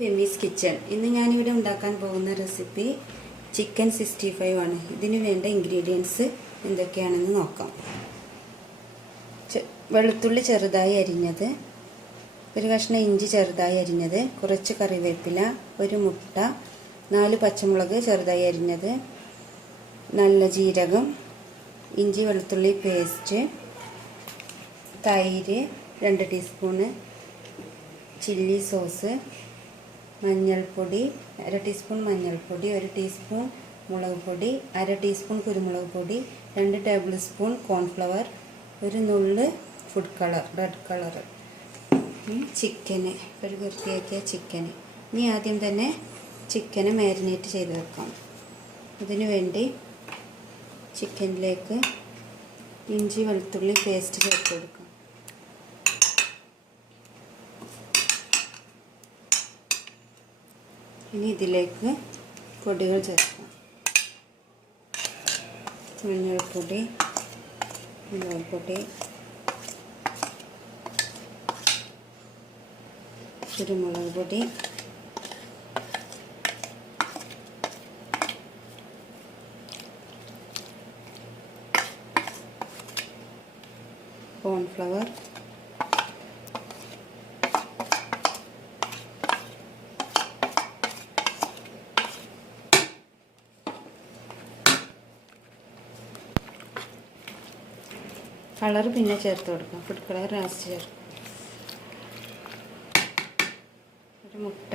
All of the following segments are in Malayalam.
ഫെമീസ് കിച്ചൺ. ഇന്ന് ഞാനിവിടെ ഉണ്ടാക്കാൻ പോകുന്ന റെസിപ്പി ചിക്കൻ 65 ആണ്. ഇതിന് വേണ്ട ഇൻഗ്രീഡിയൻസ് എന്തൊക്കെയാണെന്ന് നോക്കാം. വെളുത്തുള്ളി ചെറുതായി അരിഞ്ഞത്, ഒരു കഷ്ണം ഇഞ്ചി ചെറുതായി അരിഞ്ഞത്, കുറച്ച് കറിവേപ്പില, ഒരു മുട്ട, 4 പച്ചമുളക് ചെറുതായി അരിഞ്ഞത്, നല്ല ജീരകം, ഇഞ്ചി വെളുത്തുള്ളി പേസ്റ്റ്, തൈര് 2 ടീസ്പൂണ്, ചില്ലി സോസ്, മഞ്ഞൾപ്പൊടി 1/2 ടീസ്പൂൺ മഞ്ഞൾപ്പൊടി, 1 ടീസ്പൂൺ മുളക് പൊടി, 1/2 ടീസ്പൂൺ കുരുമുളക് പൊടി, 2 ടേബിൾ സ്പൂൺ കോൺഫ്ലവർ, ഒരു നുള്ള് ഫുഡ് കളർ റെഡ് കളർ. ചിക്കന്, ഒരു വൃത്തിയാക്കിയ ചിക്കന്. ഇനി ആദ്യം തന്നെ ചിക്കന് മാരിനേറ്റ് ചെയ്ത് വെക്കാം. ഇതിനു വേണ്ടി ചിക്കനിലേക്ക് ഇഞ്ചി വെളുത്തുള്ളി പേസ്റ്റ് ചേർത്ത് കൊടുക്കാം. ഇനി ഇതിലേക്ക് പൊടികൾ ചേർക്കാം. മഞ്ഞൾപ്പൊടി, മുളക് പൊടി, കുരുമുളക് പൊടി, കോൺഫ്ലവർ, കളർ പിന്നെ ചേർത്ത് കൊടുക്കാം. ഫുഡ് കളർ ലാസ്റ്റ് ചേർക്കാം. ഒരു മുട്ട,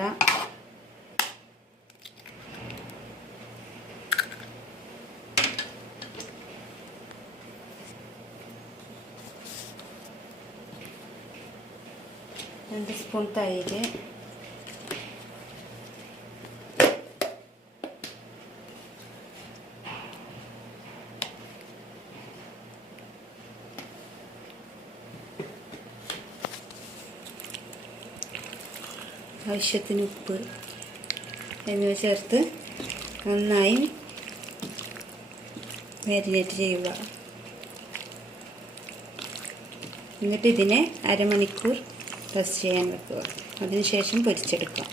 രണ്ട് സ്പൂൺ തൈര്, ആവശ്യത്തിന് ഉപ്പ് എന്നിവ ചേർത്ത് നന്നായി മാരിനേറ്റ് ചെയ്യുക. എന്നിട്ട് ഇതിനെ അരമണിക്കൂർ റെസ്റ്റ് ചെയ്യാൻ വെക്കുക. അതിനുശേഷം പൊരിച്ചെടുക്കാം.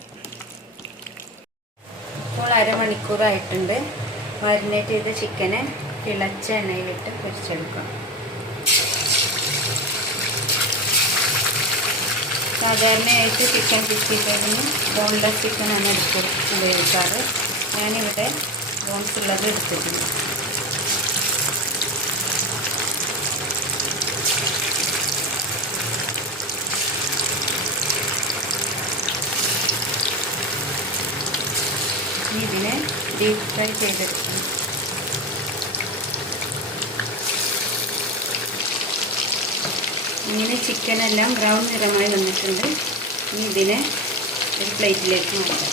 ഇപ്പോൾ അരമണിക്കൂറായിട്ടുണ്ട്. മാരിനേറ്റ് ചെയ്ത ചിക്കനെ തിളച്ച എണ്ണയിലിട്ട് പൊരിച്ചെടുക്കാം. സാധാരണയായിട്ട് ചിക്കൻ 65 ബോൺലെസ് ചിക്കനാണ് ഉപയോഗിക്കാറ്. ഞാനിവിടെ ബോൺസ് ഉള്ളത് എടുത്തിട്ടുണ്ട്. ഇതിനെ ഡീപ് ഫ്രൈ ചെയ്തെടുക്കണം. ഇങ്ങനെ ചിക്കനെല്ലാം ബ്രൗൺ നിറമായി വന്നിട്ടുണ്ട്. ഇനി ഇതിനെ ഒരു പ്ലേറ്റിലേക്ക് മാറ്റാം.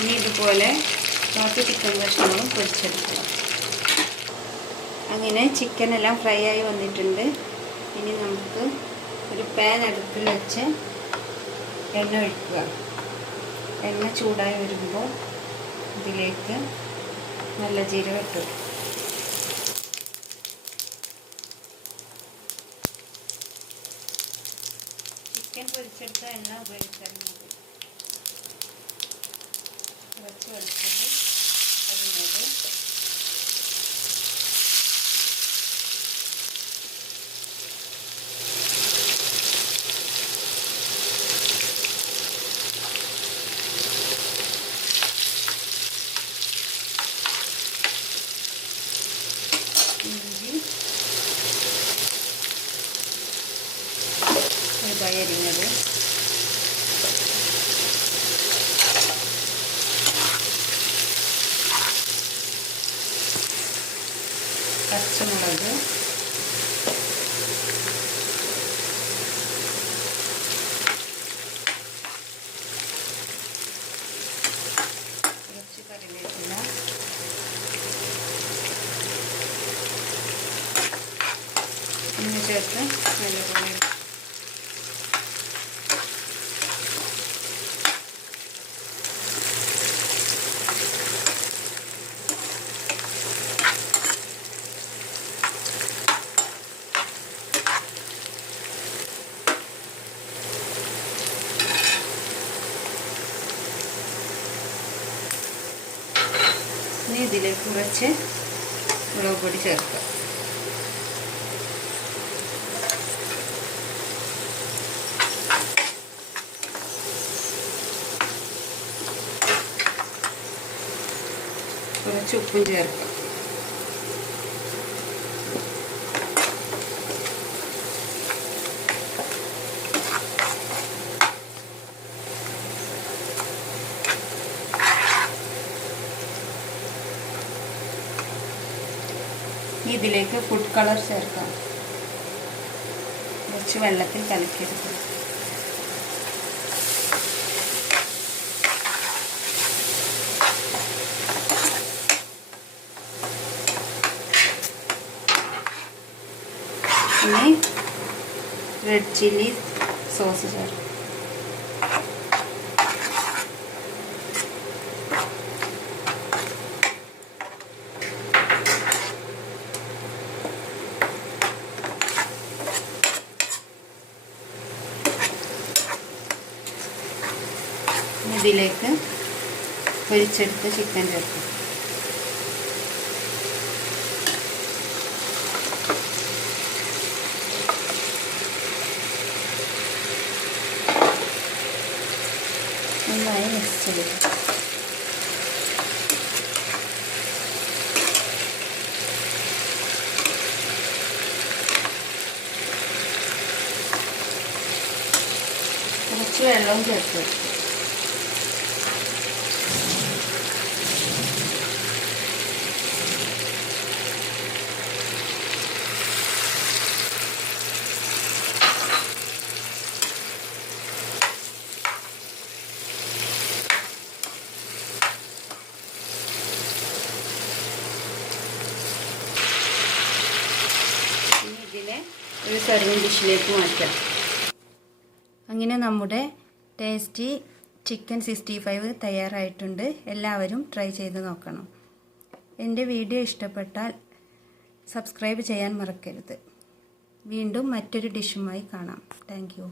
ഇനി ഇതുപോലെ ബാക്കി ചിക്കൻ കഷ്ണങ്ങളും പൊരിച്ചെടുക്കുക. അങ്ങനെ ചിക്കനെല്ലാം ഫ്രൈ ആയി വന്നിട്ടുണ്ട്. ഇനി നമുക്ക് ഒരു പാൻ അടുപ്പിൽ വെച്ച് എണ്ണ ഒഴിക്കുക. എണ്ണ ചൂടായി വരുമ്പോൾ ഇതിലേക്ക് നല്ല ജീരകം ഇട്ടു. ചിക്കൻ പൊരിച്ചെടുത്ത എണ്ണ ഉപയോഗിച്ചാൽ മതി. കുറച്ച് വെളിച്ചെണ്ണ അരിഞ്ഞത്, ഇഞ്ചി ചെറുതായി അരിഞ്ഞത്, പച്ചമുളക്, കുറച്ച് കറിവേപ്പില, ചേർത്ത് നല്ലപോലെ ഇതിലേക്ക് കുറച്ച് മുളക് പൊടി ചേർക്കുക. കുറച്ച് ഉപ്പും ചേർക്കുക. ഇതിലേക്ക് ഫുഡ് കളർ ചേർക്കാം. കുറച്ച് വെള്ളത്തിൽ കലക്കിയെടുക്കുക. ഇനി റെഡ് ചില്ലി സോസ് ചേർക്കാം. ഇതിലേക്ക് പൊരിച്ചെടുത്ത് ചിക്കൻ ചേർക്കും. നന്നായി മിക്സ് ചെയ്യും. കുറച്ച് വെള്ളവും ചേർത്ത്. ഇതിനെ ഒരു സർവിംഗ് ഡിഷിലേക്ക് മാറ്റാം. അങ്ങനെ നമ്മുടെ ടേസ്റ്റി ചിക്കൻ 65 തയ്യാറായിട്ടുണ്ട്. എല്ലാവരും ട്രൈ ചെയ്ത് നോക്കണം. എൻ്റെ വീഡിയോ ഇഷ്ടപ്പെട്ടാൽ സബ്സ്ക്രൈബ് ചെയ്യാൻ മറക്കരുത്. വീണ്ടും മറ്റൊരു ഡിഷുമായി കാണാം. Thank you.